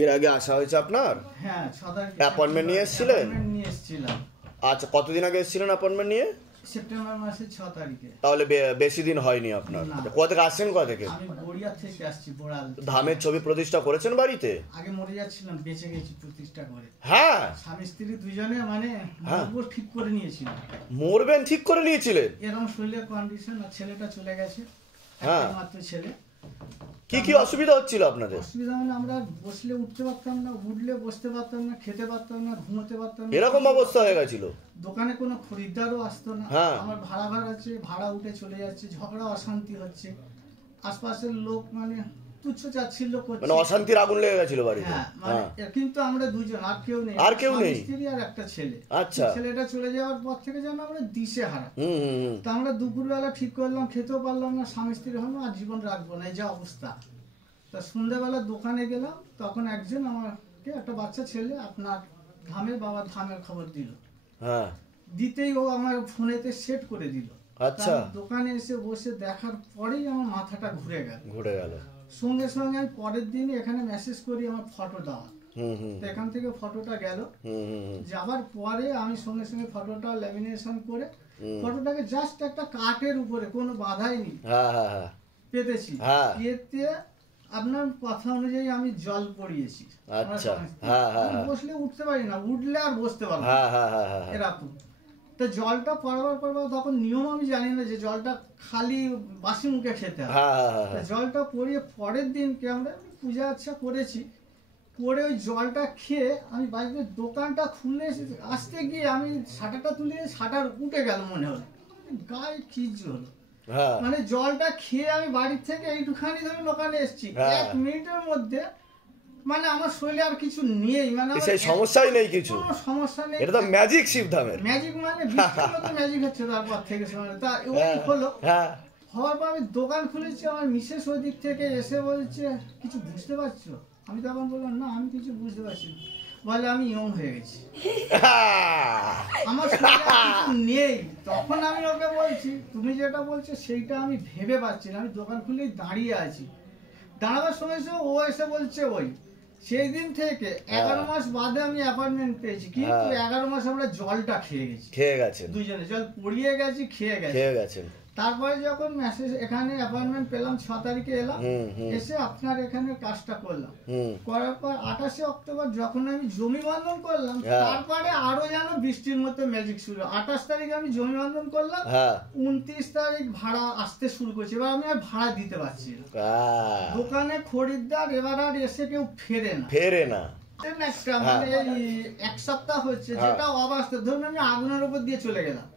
এর আগে আসা হয়েছে আপনার? হ্যাঁ, 6 তারিখ অ্যাপয়েন্টমেন্ট নিয়ে এসেছিলেন? নিয়ে এসেছিলাম। আচ্ছা, কতদিন আগে এসেছিলেন অ্যাপয়েন্টমেন্ট নিয়ে? সেপ্টেম্বর মাসের 6 তারিখে। তাহলে বেশি দিন হয়নি আপনার। কোথা থেকে আসছেন? কোথা থেকে? আমি বড়িয়া থেকে আসছি, বোড়াল। ধামের ছবি প্রতিষ্ঠা করেছেন বাড়িতে? আগে মরে যাচ্ছিলাম, বেঁচে গেছি প্রতিষ্ঠা করে। হ্যাঁ, স্বামী স্ত্রী দুজনে মানে মরবো ঠিক করে নিয়েছিল। মরবেন ঠিক করে নিয়েছিলেন? এরকম শরীরের কন্ডিশন, আর ছেলেটা চলে গেছে, হ্যাঁ, একটা মাত্র ছেলে। কি কি অসুবিধা হচ্ছিল আপনাদের? অসুবিধা মানে আমরা বসলে উঠতে পারতাম না, উঠলে বসতে পারতাম না, খেতে পারতাম না, ঘুমোতে পারতাম না, এরকম অবস্থা হয়ে গেছিল। দোকানে কোনো খরিদ্দারও আসতো না। আমার ভাড়া ঘর আছে, ভাড়া উঠে চলে যাচ্ছে, ঝগড়া অশান্তি হচ্ছে, আশপাশের লোক মানে তুচ্ছ চাচ্ছিল্য করছে, মানে অশান্তির আগুন লেগে গেছিল বাড়িতে। হ্যাঁ, মানে কিন্তু আমরা দুজন, আর কেউ নেই, আর কেউ নেই, স্ত্রী আর একটা ছেলে। আচ্ছা, ছেলেটা চলে যাওয়ার পর থেকে যেন আমরা দিশে হারা। তা আমরা দুপুরবেলা ঠিক করলাম, খেতেও পারলাম না, স্বামী স্ত্রী হলাম, আর জীবন রাখবো না, এই যা অবস্থা। তা সন্ধ্যাবেলা দোকানে গেলাম, তখন একজন আমাকে, একটা বাচ্চা ছেলে, আপনার ধামের বাবা ধামের খবর দিল। হ্যাঁ, দিতেই ও আমার ফোনেতে সেট করে দিল। আচ্ছা, দোকানে এসে বসে দেখার পরেই আমার মাথাটা ঘুরে গেল। সঙ্গে সঙ্গে আমি পরের দিন এখানে মেসেজ করি আমার ফটো দেওয়া। এখান থেকে ফটোটা গেল, যাবার পরে আমি সঙ্গে সঙ্গে ফটোটা ল্যামিনেশন করে ফটোটাকে জাস্ট একটা কাঠের উপরে, কোনো বাধাই নেই, পেতেছি। এতে আপনার কথা অনুযায়ী আমি জল পড়িয়েছি। আচ্ছা, বসলে উঠতে পারি না, উঠলে আর বসতে পারবো না, এরকম। তো জলটা পড়বার তখন নিয়ম আমি জানি না যে জলটা খালি বাসি মুখে খেতে হয়। জলটা পরিয়ে পরের দিনকে আমরা পূজা আচ্ছা করেছি, করে ওই জলটা খেয়ে আমি বাড়িতে দোকানটা খুলে আসতে গিয়ে আমি শাটারটা তুলে, শাটার উঠে গেল, মনে হলো গায়ে কি হলো। মানে জলটা খেয়ে আমি বাড়ির থেকে এইটুখানি ধরে দোকানে এসেছি, 1 মিনিটের মধ্যে মানে আমার শরীরে আর কিছু নেই, মানে সেই সমস্যাই নেই, কিছু সমস্যা নেই। এটা তো ম্যাজিক, শিবধামের ম্যাজিক, মানে বিষ্ণুর মতো ম্যাজিক হচ্ছে তারপর থেকে। তা ওই হলো, হওয়ার পর আমি দোকান খুলেছি। আমার মিসেস ওই দিক থেকে এসে বলছে, কিছু বুঝতে পারছো? আমি তখন বললাম, না আমি কিছু বুঝতে পারছি না। বলে, আমি ইয়ং হয়ে গেছি, আমার কিছু নেই। তখন আমি ওকে বলছি, তুমি যেটা বলছো সেইটা আমি ভেবে পাচ্ছি না, আমি দোকান খুলেই দাঁড়িয়ে আছি। দাঁড়াবার সময় ও এসে বলছে, ওই সেই দিন থেকে 11 মাস বাদে আমি অ্যাপয়েন্টমেন্ট পেয়েছি, কিন্তু 11 মাস আমরা জলটা খেয়ে গেছেন দুজনে, জল পড়িয়ে গেছি, খেয়ে গেছেন। তারপরে যখন মেসেজ এখানে অ্যাপয়েন্টমেন্ট পেলাম, 6 তারিখে এলাম, এসে আপনার এখানে কাজটা করলাম। করার পর 28 অক্টোবর যখন আমি জমি বন্ধন করলাম, তারপরে আরো যেন বৃষ্টির মতো ম্যাজিক শুরু। 28 তারিখে আমি জমি বন্ধন করলাম, 29 তারিখ ভাড়া আসতে শুরু করছে। এবার আমি আর ভাড়া দিতে পারছি না, দোকানে খরিদ্দার এবার আর এসে কেউ ফেরে না। একটা মানে এক সপ্তাহ হচ্ছে, যেটা অবাস্তব। ধরুন আমি আগুনের উপর দিয়ে চলে গেলাম,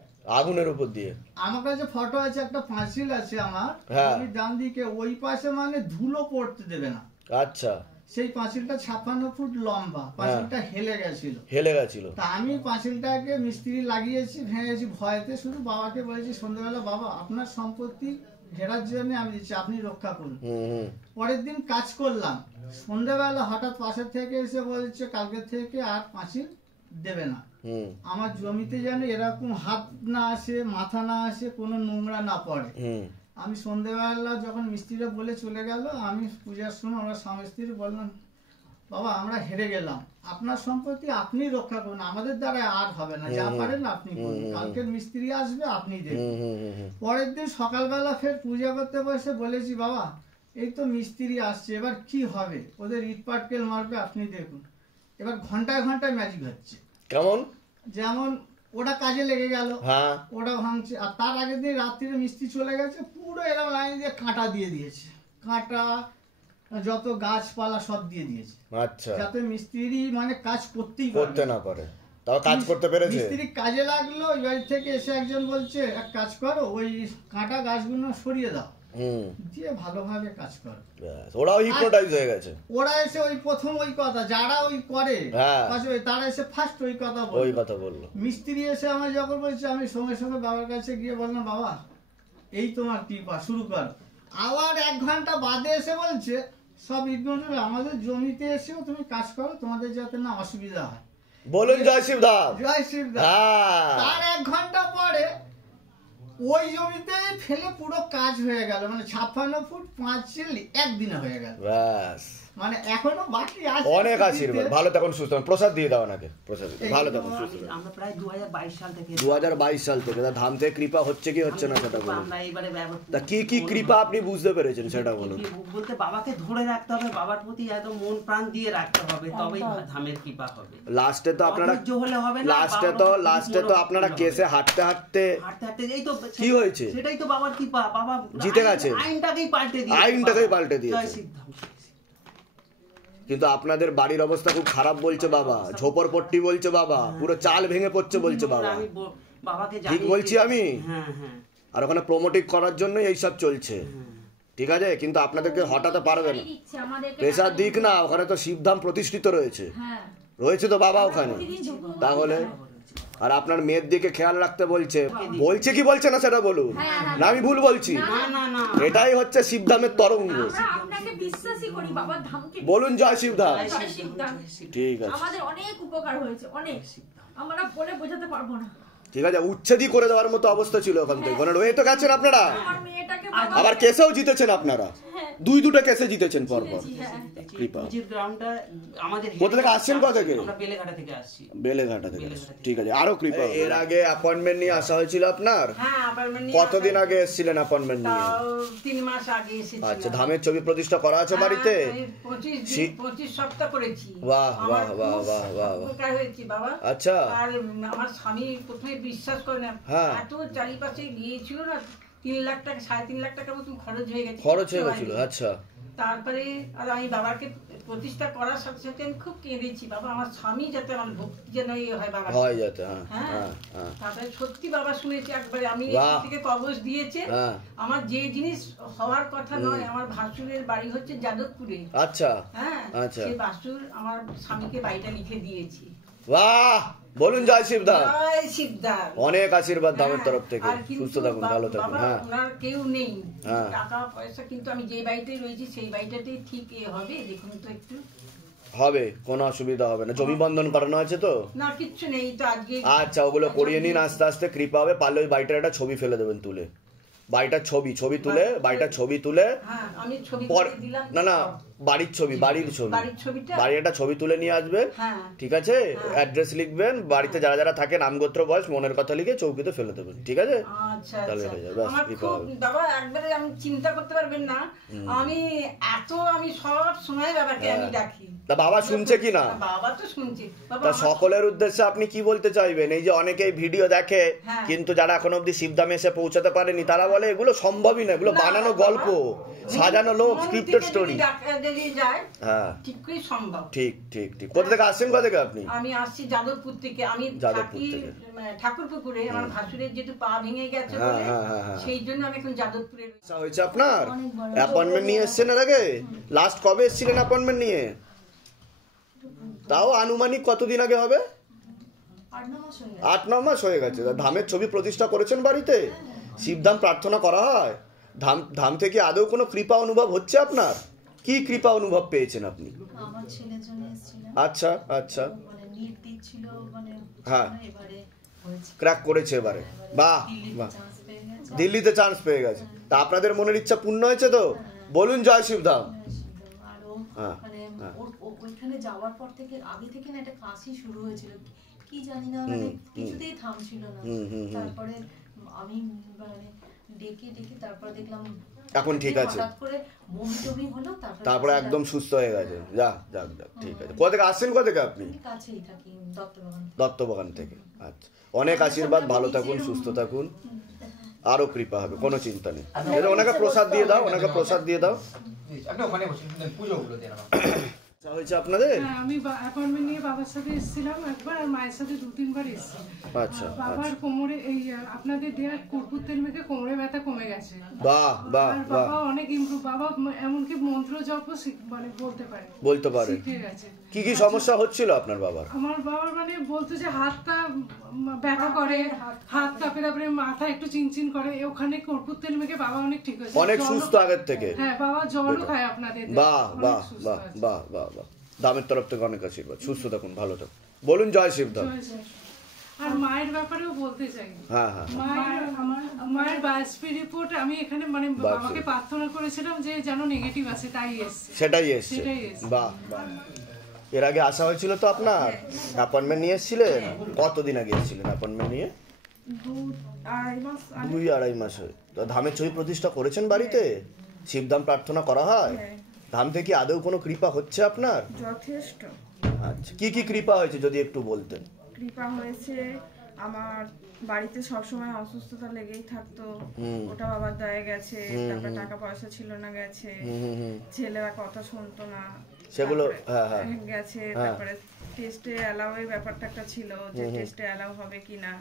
আমার কাছে ফটো আছে, একটা পাঁচিল আছে আমার ডান দিকে, ওই পাশে মানে ধুলো পড়তে দেবে না। আচ্ছা, সেই পাঁচিলটা 56 ফুট লম্বা, পাঁচিলটা হেলে গেছিল। তা আমি পাঁচিলটাকে মিস্ত্রি লাগিয়েছি, ভেঙেছি ভয়েতে। শুধু বাবাকে বলেছি সন্ধ্যাবেলা, বাবা আপনার সম্পত্তি ঘেরার জন্য আমি দিচ্ছি, আপনি রক্ষা করুন। পরের দিন কাজ করলাম, সন্ধ্যাবেলা হঠাৎ পাশের থেকে এসে বলছে, কালকে থেকে আর পাঁচিল দেবে না। আমার জমিতে যেন এরকম হাত না আসে, মাথা না আসে, কোনো নোংরা না পড়ে। আমি সন্ধ্যাবেলা যখন মিস্ত্রিরা বলে চলে গেল, আমি পূজার সময় আমরা স্বামী স্ত্রী বললাম, বাবা আমরা হেরে গেলাম, আপনার সম্পত্তি আপনি রক্ষা করুন, আমাদের দ্বারা আর হবে না, যা পারেন আপনি করুন, কালকের মিস্ত্রি আসবে, আপনি দেখুন। পরের দিন সকালবেলা ফের পূজা করতে বসে বলেছি, বাবা এই তো মিস্ত্রি আসছে, এবার কি হবে, ওদের ইট পাটকেল মারবে, আপনি দেখুন। এবার ঘন্টায় ঘন্টায় ম্যাজিক হচ্ছে। কেমন? যেমন ওটা কাজে লেগে গেল, ওটা ভাঙছে, আর তার আগের দিন রাত্রিরে মিস্ত্রি চলে গেছে, পুরো এরকম লাইন দিয়ে কাঁটা দিয়ে দিয়েছে, কাঁটা যত গাছপালা সব দিয়ে দিয়েছে। আচ্ছা, যাতে মিস্ত্রি মানে কাজ করতে না পারে। তাও কাজ করতে পেরেছে, মিস্ত্রি কাজে লাগলো। ওই বাড়ি থেকে এসে একজন বলছে, এক কাজ করো, ওই কাঁটা গাছগুলো সরিয়ে দাও, দিয়ে ভালোভাবে কাজ করো। ওরাও হিপনোটাইজ হয়ে গেছে। ওরা এসে ওই প্রথম ওই কথা, যারা ওই করে তারা এসে ফার্স্ট ওই কথা বললো। মিস্ত্রি এসে আমার যখন বলছে, আমি সঙ্গে সঙ্গে বাবার কাছে গিয়ে বললাম, বাবা এই তোমার কৃপা, শুরু কর। আবার 1 ঘন্টা বাদে এসে বলছে, সব ইগনোর, আমাদের জমিতে এসেও তুমি কাজ করো, তোমাদের যাতে না অসুবিধা হয়। বলুন জয় শিবধাম, জয় শিবধাম। তার 1 ঘন্টা পরে ওই জমিতে ফেলে পুরো কাজ হয়ে গেল, মানে 56 ফুট পাঁচিল একদিনে হয়ে গেল। মানে এখনো বাকি আছে অনেক আশীর্বাদ, ভালো থাকুন, সুস্থ থাকুন। প্রসাদ দিয়ে দাও নাকি, প্রসাদ দিয়ে দাও। ভালো থাকুন, সুস্থ থাকুন। আমরা প্রায় 2022 সাল থেকে 2022 সাল থেকে তা ধাম থেকে কৃপা হচ্ছে কি হচ্ছে না সেটা বলুন। আমরা এবারে তা কি কি কৃপা আপনি বুঝতে পেরেছেন সেটা বলুন। বলতে বাবাকে ধরে রাখতে হবে, বাবার প্রতি একদম মন প্রাণ দিয়ে রাখতে হবে, তবেই ধামের কৃপা হবে। লাস্টে তো আপনারা অধৈর্য হলে হবে না, লাস্টে তো আপনারা কেসে হাঁটতে হাঁটতে এই তো কি হয়েছে? সেটাই তো বাবার কৃপা, বাবা জিতে গেছে, আইনটাকেই পাল্টে দিয়েছে, আইনটাকেই পাল্টে দিয়েছে। জয় সিদ্ধাম। কিন্তু আপনাদের বাড়ির অবস্থা খুব খারাপ বলছে বাবা, ঝোপড়পট্টি বলছে বাবা, পুরো চাল ভেঙে পড়ছে বলছে বাবা। আমি বাবাকে ঠিক বলছি আমি? হ্যাঁ হ্যাঁ। আর ওখানে প্রমোটিং করার জন্য এইসব চলছে, ঠিক আছে? কিন্তু আপনাদেরকে হটাতে পারবে না, প্রেসার দিক না, ওখানে তো শিবধাম প্রতিষ্ঠিত রয়েছে, রয়েছে তো বাবা ওখানে। তাহলে আর আপনার মেয়ের দিকে খেয়াল রাখতে বলছে, বলছে কি বলছে না সেটা বলুন, না আমি ভুল বলছি? এটাই হচ্ছে শিবধামের তরঙ্গ। বলুন জয় শিবধাম। ঠিক আছে, আমাদের অনেক উপকার হয়েছে, অনেক, আমরা বলে বোঝাতে পারবো না। ঠিক আছে, উচ্ছেদই করে দেওয়ার মতো অবস্থা ছিল ওখান থেকে। ওখানে রয়ে তো গেছেন আপনারা, আমার মেয়েটাকে আবার কেসেও জিতেছেন আপনারা, দুটো কেসে জিতেছেন পরপর। কৃপা। কোথা থেকে আসছেন? কোথা থেকে? বেলেঘাটা থেকে আসছি। বেলেঘাটা থেকে, ঠিক আছে, আরো কৃপা। এর আগে অ্যাপয়েন্টমেন্ট নিয়ে আসা হয়েছিল আপনার? হ্যাঁ, অ্যাপয়েন্টমেন্ট নিয়ে। কতদিন আগে এসেছিলেন অ্যাপয়েন্টমেন্ট নিয়ে? 3 মাস আগে এসেছিলাম। আচ্ছা, ধামের ছবি প্রতিষ্ঠা করা আছে বাড়িতে? 25 সপ্তাহ করেছি। বাহ বাহ বাহ বাহ বাহ, উপকার হয়েছে বাবা। আচ্ছা। আর আমার স্বামী প্রথমে বিশ্বাস করে না, এত চারিপাশে গিয়েছিল না, 3 লাখ টাকা 3.5 লাখ টাকার মতো খরচ হয়ে গেছিল। আচ্ছা। তারপরে আর আমি বাবাকে প্রতিষ্ঠা করার সাথে সাথে আমি খুব কেঁদেছি, বাবা আমার স্বামী যাতে আমার ভক্তি যেন হয় বাবা হয় যাতে। হ্যাঁ। তারপরে সত্যি বাবা শুনেছি একবারে, আমি থেকে কবজ দিয়েছে। আমার যে জিনিস হওয়ার কথা নয়, আমার ভাসুরের বাড়ি হচ্ছে যাদবপুরে। আচ্ছা। হ্যাঁ, সেই ভাসুর আমার স্বামীকে বাড়িটা লিখে দিয়েছি। বাহ, বলুন জয় শিবধাম। জয় শিবধাম। অনেক আশীর্বাদ ধামের তরফ থেকে, সুস্থ থাকুন, ভালো থাকুন। হ্যাঁ, ওনার কেউ নেই, টাকা পয়সা, কিন্তু আমি যে বাড়িতে রয়েছি সেই বাড়িটাতেই ঠিক হবে। দেখুন তো একটু হবে, কোনো অসুবিধা হবে না। জমি বন্ধন করানো আছে তো? না, কিচ্ছু নেই তো আজকে। আচ্ছা, ওগুলো করিয়ে নিন, আস্তে আস্তে কৃপা হবে। পারলে ওই বাড়িটার একটা ছবি ফেলে দেবেন তুলে, বাড়িটার ছবি তুলে, বাড়িটার ছবি তুলে, না বাড়ির ছবি, বাড়ির একটা ছবি তুলে নিয়ে আসবেন, ঠিক আছে? অ্যাড্রেস লিখবেন, বাড়িতে যারা যারা থাকে নাম গোত্র বয়স মনের কথা লিখে চৌকিতে ফেলে দেবেন, ঠিক আছে? তাহলে হয়ে যাবে। বাবা একবারে আমি চিন্তা করতে পারবেন না, আমি সব সময় বাবাকে আমি ডাকি। তা বাবা শুনছে কি না? বাবা তো শুনছে। তা সকলের উদ্দেশ্যে আপনি কি বলতে চাইবেন? এই যে অনেকেই ভিডিও দেখে কিন্তু যারা এখন অব্দি শিবধামে এসে পৌঁছাতে পারেনি, তারা বলে এগুলো সম্ভবই না, এগুলো বানানো গল্প, সাজানো লোক, স্ক্রিপ্টেড স্টোরি। হ্যাঁ, ঠিক ঠিক ঠিক। কোথা থেকে আসছেন? কোথা থেকে আপনি? আমি আসছি যাদবপুর থেকে। আমি থাকি ঠাকুরপুকুরে। আমার ভাসুরের যেহেতু পা ভেঙে গেছে বলে সেই জন্য আমি এখন যাদবপুরে। হয়েছে আপনার অ্যাপয়েন্টমেন্ট নিয়ে এসেছেন এর আগে? লাস্ট কবে এসেছিলেন অ্যাপয়েন্টমেন্ট নিয়ে? তাও আনুমানিক কতদিন আগে হবে? 8-9 মাস হয়ে গেছে। ধামের ছবি প্রতিষ্ঠা করেছেন বাড়িতে? শিবধাম প্রার্থনা করা হয়? ধাম থেকে আদৌ কোনো কৃপা অনুভব হচ্ছে আপনার? কি কৃপা অনুভব পেয়েছেন আপনি? আমার ছেলের জন্য এসেছিলাম। আচ্ছা আচ্ছা। মানে নিট দিচ্ছিল, মানে হ্যাঁ, এবারে হয়েছে, ক্র্যাক করেছে এবারে। বাহ বাহ, দিল্লিতে চান্স পেয়ে গেছে। তা আপনাদের মনের ইচ্ছা পূর্ণ হয়েছে তো? বলুন জয় শিবধাম। মানে ওইখানে যাওয়ার পর থেকে আগে থেকে না একটা কাশি শুরু হয়েছিল, কি জানি না, মানে কিছুতেই থামছিল না। তারপরে আমি মানে ডেকে তারপর দেখলাম এখন ঠিক আছে, হঠাৎ করে বমি টমি হলো, তারপরে একদম সুস্থ হয়ে গেছে। যাক যাক যাক, ঠিক আছে। কোথা থেকে আসছেন? কোথা থেকে আপনি? কাছেই থাকি, দত্তবাগান থেকে। আচ্ছা, অনেক আশীর্বাদ, ভালো থাকুন, সুস্থ থাকুন, আরো কৃপা হবে, কোনো চিন্তা নেই। ওনাকে প্রসাদ দিয়ে দাও, ওনাকে প্রসাদ দিয়ে দাও। হয়েছে আপনাদের? আমি অ্যাপয়েন্টমেন্ট নিয়ে বাবার সাথে এসেছিলাম একবার, আর মায়ের সাথে 2-3 বার এসেছি। আচ্ছা, বাবার কোমরে এই আপনাদের দেওয়া কর্পূর তেল মেখে কোমরে ব্যথা কমে গেছে। বাহ বাহ বাহ, বাবা অনেক ইমপ্রুভ। বাবা এমনকি মন্ত্র জপও মানে বলতে পারে। ঠিক আছে। কি কি সমস্যা হচ্ছিল আপনার বাবার? আমার বাবার মানে বলতো যে হাতটা ব্যথা করে, হাত কাঁপে, তারপরে মাথা একটু চিনচিন করে। ওখানে কর্পূর তেল মেখে বাবা অনেক ঠিক হয়েছে, অনেক সুস্থ আগের থেকে। হ্যাঁ, বাবা জলও খায় আপনাদের। বাহ বাহ বাহ বাহ বাহ বাহ, দামের তরফ থেকে অনেক আশীর্বাদ, সুস্থ থাকুন, ভালো থাকুন। বলুন জয় শিবধাম। আর মায়ের ব্যাপারেও বলতে চাই। হ্যাঁ হ্যাঁ মায়ের বায়োপসি রিপোর্ট আমি এখানে মানে বাবাকে প্রার্থনা করেছিলাম যে যেন নেগেটিভ আসে, তাই এসেছে। সেটাই এসছে। বাহ বাহ। এর আগে আসা হয়েছিল তো আপনার? অ্যাপয়েন্টমেন্ট নিয়ে এসেছিলেন? কতদিন আগে এসেছিলেন অ্যাপয়েন্টমেন্ট নিয়ে? 2-2.5 মাস হয়। তো ধামের ছবি প্রতিষ্ঠা করেছেন বাড়িতে? শিবধাম প্রার্থনা করা হয়? ধাম থেকে আদৌ কোনো কৃপা হচ্ছে আপনার? যথেষ্ট। আচ্ছা, কি কি কৃপা হয়েছে যদি একটু বলতেন? কৃপা হয়েছে, আমার বাড়িতে সবসময় অসুস্থতা লেগেই থাকতো, ওটা বাবার দয়ে গেছে। তারপর টাকা পয়সা ছিল না, গেছে। ছেলেরা কথা শুনতো না, সেগুলো গেছে। তারপরে টেস্টে অ্যালাউ এর ব্যাপারটা একটা ছিল, যে টেস্টে অ্যালাউ হবে কিনা,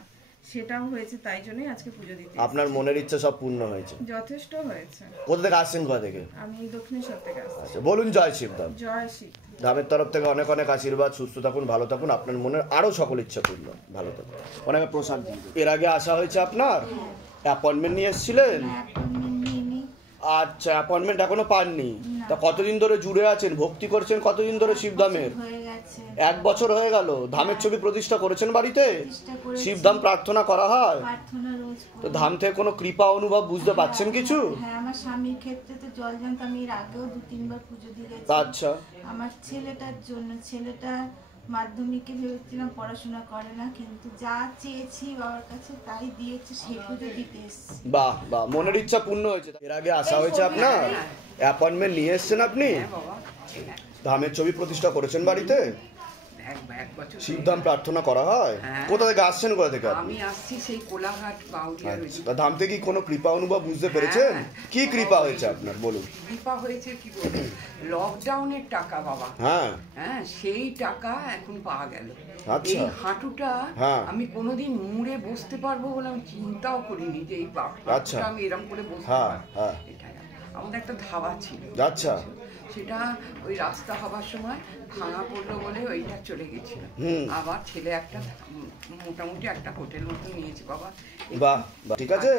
সেটাও হয়েছে। তাই জন্যই আজকে পুজো দিতে। আপনার মনের ইচ্ছা সব পূর্ণ হয়েছে? যথেষ্ট হয়েছে। কোথা থেকে আসছেন? কোথা থেকে? আমি দক্ষিণেশ্বর থেকে আসছি। আচ্ছা, বলুন জয় শিবধাম। জয় শিব। ধামের তরফ থেকে অনেক অনেক আশীর্বাদ, সুস্থ থাকুন, ভালো থাকুন, আপনার মনের আরো সকল ইচ্ছা পূর্ণ, ভালো থাকুন। অনেক প্রসাদ। এর আগে আসা হয়েছে আপনার? অ্যাপয়েন্টমেন্ট নিয়ে এসেছিলেন? আচ্ছা, অ্যাপয়েন্টমেন্ট এখনো পাননি? তা কতদিন ধরে জুড়ে আছেন, ভক্তি করছেন কতদিন ধরে শিবধামের? 1 বছর হয়ে গেল। ধামের ছবি প্রতিষ্ঠা করেছেন বাড়িতে? শিবধাম প্রার্থনা করা হয়? তো ধাম থেকে কোনো কৃপা অনুভব বুঝতে পাচ্ছেন কিছু? হ্যাঁ, আমার স্বামীর ক্ষেত্রে তো জলজান্ত আমি এর আগেও 2-3 বার পুজো দিয়ে গেছি। আচ্ছা। আমার ছেলেটার জন্য, ছেলেটা মাধ্যমিকে ভেবেছিলাম পড়াশোনা করে না, কিন্তু যা চেয়েছি বাবার কাছে তাই দিয়েছে, সেই পুজো দিতে এসেছি। বাহ বাহ, মনের ইচ্ছা পূর্ণ হয়েছে। এর আগে আসা হয়েছে আপনার? অ্যাপয়েন্টমেন্ট নিয়ে এসেছেন আপনি? ধামের ছবি প্রতিষ্ঠা করেছেন বাড়িতে? শিবধাম প্রার্থনা করা হয়? কোথা থেকে আসছেন? কোথা থেকে? আমি আসছি সেই কোলাঘাট বাউরিয়া রোড। ধাম থেকে কি কোনো কৃপা অনুভব বুঝতে পেরেছেন? কি কৃপা হয়েছে আপনার বলুন? কৃপা হয়েছে কি বলবো, লকডাউনের টাকা বাবা। হ্যাঁ, সেই টাকা এখন পাওয়া গেল। এই হাঁটুটা আমি কোনোদিন মুড়ে বসতে পারবো বলে আমি চিন্তাও করিনি, যে এই হাঁটুটা আমি এরকম করে বসতে পারবো। এটাই আমাদের একটা ধাবা ছিল। আচ্ছা। সেটা ওই রাস্তা হবার সময় ভাঙা পড়লো বলে ওইটা চলে গেছিল। আবার ছেলে একটা মোটামুটি একটা হোটেল মতো নিয়েছে বাবা। বাহ, ঠিক আছে।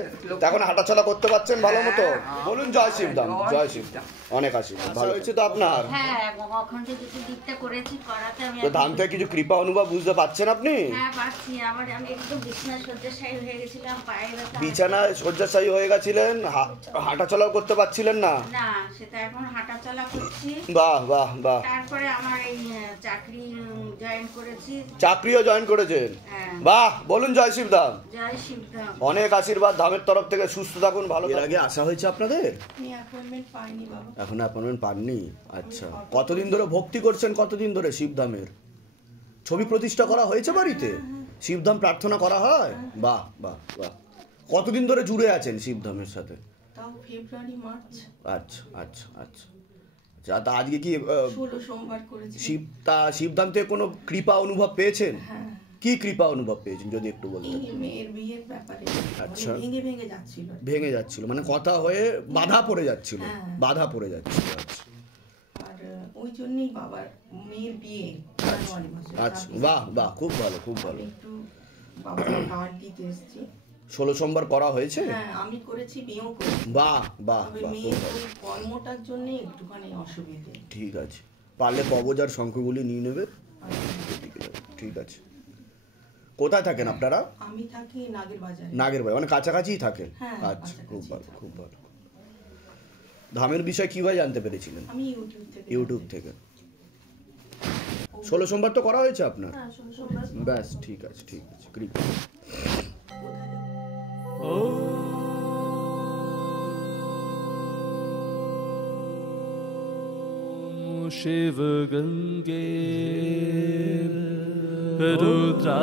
এখন হাঁটাচলা করতে পারছেন ভালো মতো? বলুন জয় শিবধাম। জয় শিবধাম। অনেক আশীর্বাদ। ভালো হয়েছে তো আপনার? হ্যাঁ, ওখান থেকে কিছু দিকটা করেছি, করাতে আমি তো ধাম থেকে কিছু কৃপা অনুভব বুঝতে পাচ্ছেন আপনি? হ্যাঁ, পাচ্ছি। আমি একদম বিছানা শয্যাশায়ী হয়ে গেছিলাম, পায়ে ব্যথা। বিছানায় শয্যাশায়ী হয়ে গেছিলেন, হাঁটাচলাও করতে পারছিলেন না? না, সেটা এখন হাঁটাচলা করছি। বাহ বাহ বাহ। তারপরে আমার এই চাকরি জয়েন করেছি। চাকরিও জয়েন করেছেন? বাহ, বলুন জয় শিবধাম। জয় শিবধাম। অনেক আশীর্বাদ ধামের তরফ থেকে, সুস্থ থাকুন, ভালো। এর আগে আসা হয়েছে আপনাদের? আমি অ্যাপয়েন্টমেন্ট পাইনি বাবা। এখন অ্যাপয়েন্টমেন্ট পাননি? আচ্ছা, কতদিন ধরে ভক্তি করছেন? কতদিন ধরে শিবধামের ছবি প্রতিষ্ঠা করা হয়েছে বাড়িতে? শিবধাম প্রার্থনা করা হয়? বাহ বাহ বাহ। কতদিন ধরে জুড়ে আছেন শিবধামের সাথে? তাও ফেব্রুয়ারি মার্চ। আচ্ছা আচ্ছা আচ্ছা। আচ্ছা, তা আজকে কি 16 সোমবার করেছি। শিবধাম থেকে কোনো কৃপা অনুভব পেয়েছেন? কি কৃপা অনুভব পেয়েছেন যদি একটু বলতেন? মেয়ের বিয়ের ব্যাপারে। আচ্ছা, ভেঙে ভেঙে যাচ্ছিল। ভেঙে যাচ্ছিল মানে কথা হয়ে বাধা পড়ে যাচ্ছিল? বাধা পড়ে যাচ্ছিল। আর ওই জন্যই বাবার মেয়ের বিয়ে জানুয়ারি মাসে। আচ্ছা, বাহ বাহ, খুব ভালো খুব ভালো। একটু বাবার কার্ড দিতে এসেছি। 16 সোমবার করা হয়েছে? হ্যাঁ, আমি করেছি, বিয়েও করেছি। বাহ বাহ বাহ, মেয়ের ওই কর্মটার জন্য একটুখানি অসুবিধে। ঠিক আছে, পারলে কবজ আর শঙ্খগুলি নিয়ে নেবে। ঠিক আছে। কোথায় থাকেন আপনারা? আমি থাকি নাগের বাজারে। নাগের বাজার, মানে কাছাকাছিই থাকেন? আচ্ছা, খুব ভালো খুব ভালো। ধামের বিষয় কিভাবে জানতে পেরেছিলেন? আমি ইউটিউব থেকে। 16 সোমবার তো করা হয়েছে আপনার? ব্যাস, ঠিক আছে ঠিক আছে। কৃপা। शिव गंगे रुद्रा